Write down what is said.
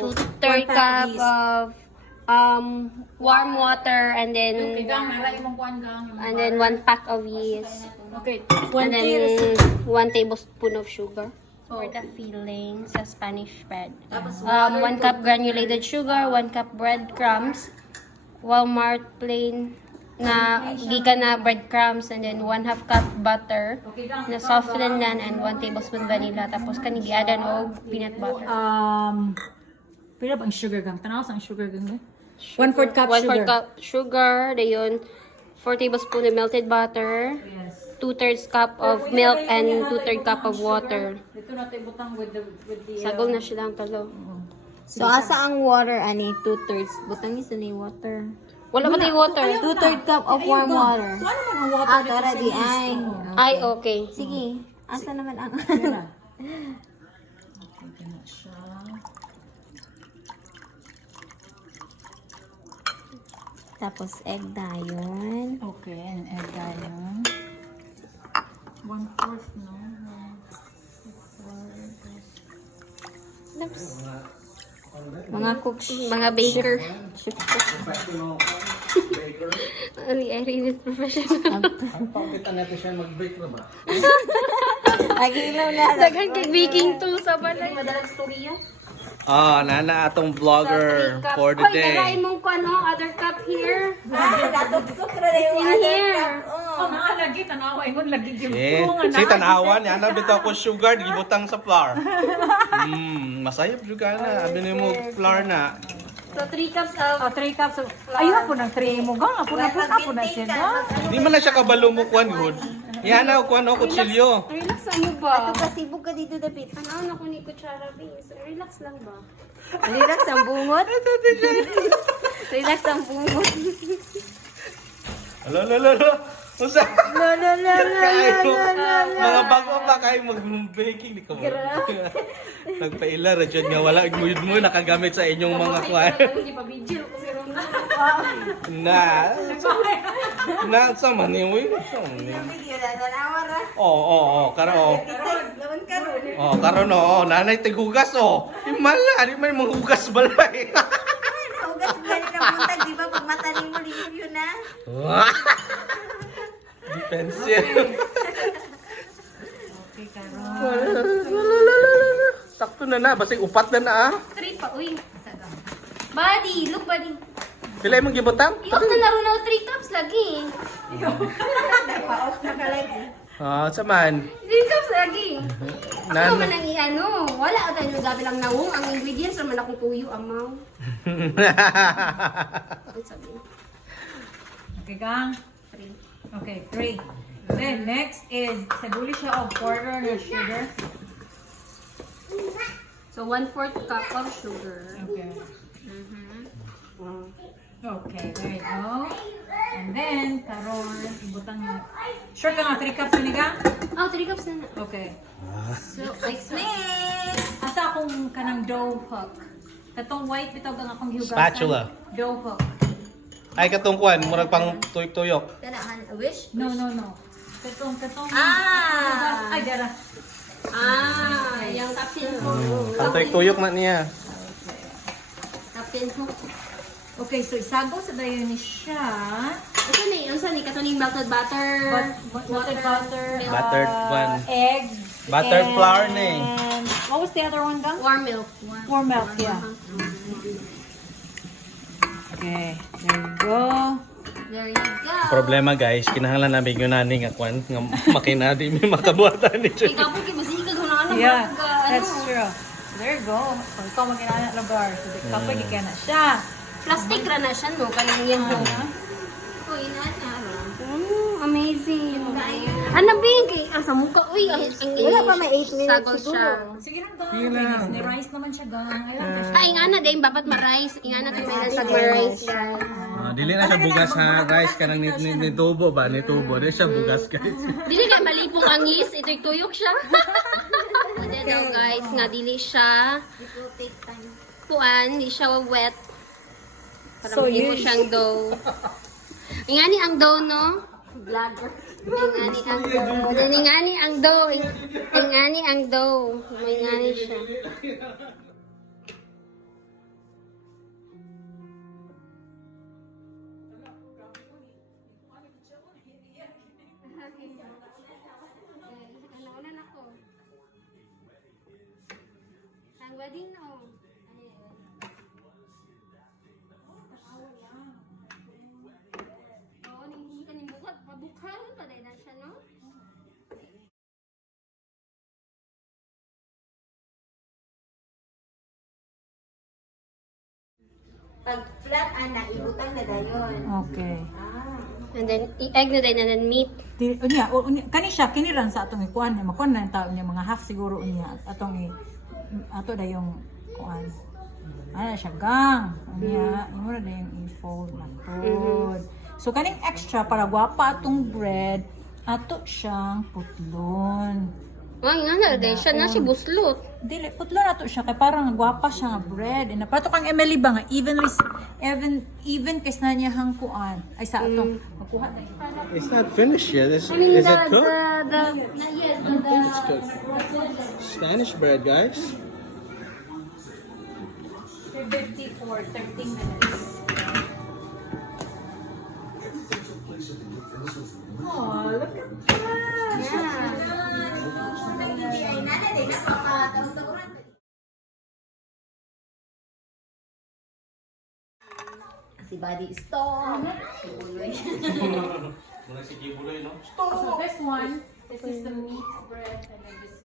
2/3 cup of warm water and then 1 pack of yeast. Okay, And 20 then 1 tablespoon of sugar for the filling sa Spanish bread. 1 cup granulated sugar, 1 cup breadcrumbs, Walmart plain na gikan na breadcrumbs, and then 1/2 cup butter na soften lang, and 1 tablespoon vanilla. Tapos kani giadan og peanut butter. Pila ba ang sugar gang? Tanaw sa ang sugar gang. 1/4 cup 1/4 sugar. cup sugar, dayon 4 tablespoon of melted butter, Yes. 2/3 cup of milk, and 2/3 cup of water. Dito natin butang with the Sagol na siya lang talo. So, asa ang water, ani? 2/3. Butang isa ni water. Wala ba tayong water? 2/3 cup of warm water. Ano naman ang water dito Tara sa di yeast? ay. Ay, okay. Sige. Asa naman ang Yan na. Okay, ganun siya. Tapos egg dayon. Okay, and egg tayo. 1/4, no? Mga cooks. Mga baker. Ani Irene is professional. Ang pangkitan natin siya mag-bake na ba? Agilaw na. Daghan kay baking tools sa balay. Madalang storya. Nana atong vlogger for the Hoy, dalain day. mong ko ano, other cup here. Kasok-sok na In here. Oh, lagi, tanawa. Ingon, lagi. Si tanawan, yan na bitaw ko sugar, gibutang sa flour. Masayap juga na. Abi mo flour na. So 3 cups of 3 cups of flour. Ayun, ako ng 3 mo gang. Ako na siya. Di man na siya kabalo mo kuan good. Yan na kuan o kutsilyo. relax ano ba? Kasibog ka dito, David. Ano ako ni kutsara beans. Relax lang ba? Relax ang bungot. Relax ang bungot. Lolo. Usa. La la la la Kayo. la la. Mga bago pa kayo mag-baking di ko. Nagpaila ra jud nga wala gud mo nakagamit sa inyong mga kuan. Hindi pa video kasi Ronda. Na sa maniwi. Karo. Karon nanay tigugas Imala, di man manghugas balay. Hugas ba ni na buntag, di ba? Pag mata ni mo, limpyo na. Defensive. Okay, Karon. Sakto na basig upat na 3 pa, uy. Buddy, look buddy. Pila imong gibutang? Iyok na laro na 3 cups lagi. Pa-off na ka like. Sa man. 3 cups lagi. Ako Nan. naman ang i-ano. Wala ka tayo gabi lang nawong. Ang ingredients naman akong tuyo, amaw. Ang sabi. Okay, gang. 3. Okay, 3. Then, next is, sabuli siya of quarter na sugar. So 1/4 cup of sugar. Okay. Okay, there you go. And then, karon ibutang na. Sure ka nga, 3 cups yun gang? Oh, 3 cups na na. Okay. So, mix. Asa akong kanang dough hook? Katong white bitaw ang akong hiugasan. Spatula. Dough hook. Ay katong kuan, murag pang tuyok-tuyok. Kailangan, wish? No. Katong. Ah! Ay, dara. Yung tapin ko. Pang tuyok na niya. Tapin ko. Okay, so isago sa dayon ni siya. Ano ni? Katuning melted butter. Melted butter. Buttered one. Egg. Buttered flour na eh. And what was the other one, gang? Warm milk. Warm milk, yeah. Okay, there you go. There you go. Problema guys, kinahanglan namin yung nani nga kuan nga makina di mi makabuatan ni siya. Ikaw po kimasikag na ano. Yeah, that's true. So there you go. So ikaw mag-inana lugar. So di ka pwede kaya na siya. Plastic ra na siya no kanang yan no. Oh, inana. Amazing. Ano bing? Asa mukha? Uy, ang Wala pa may 8 minutes sagol siguro. siya. Sige lang gang. Ni rice naman siya gang. Ayun ka siya. Ingana din babat ma-rice. Ingana din may nasa ma-rice guys. Dili na siya bugas ha, guys kanang ni tubo ba ni tubo, di siya bugas guys. Dili kay malipong ang ngis, ito'y tuyok siya. Ano daw guys, nga dili siya kuan, di siya wet. Para So, so, siyang dough. Ingani ang dough no? Vlogger. Ingani ang dough. Ingani ang dough. Ingani ang dough. Ingani siya. Ano na ako? Ang wedding na oh. Oo, hindi ka nimbukat. Pabukhan pa dahil na siya, no? Pag flat, ibutang na dayon. Okay. And then, egg na din, and then meat. Kani siya, kiniran sa atong ikuan. Makuan na yung tao niya, mga half siguro niya. Ato da yung kuan. Ano siya, gang. Anya, imo na yung i-fold na to. So, kaning extra, para gwapa atong bread, ato siyang putlon. Ay, nga na, dahil siya na si buslot. Dili, putlon na to siya, kaya parang gwapa siya nga bread. And pato kang Emily ba nga, even kasi na niya hang kuan. Ay, sa atong, makuha na yun. It's not finished yet. Is it cooked? not yet, It's cooked. Spanish bread, guys. 350 for 13 minutes. Oh, look at that! Si Buddy, stop! Mula si Kibuloy, no? So this one, this is the meat bread and then this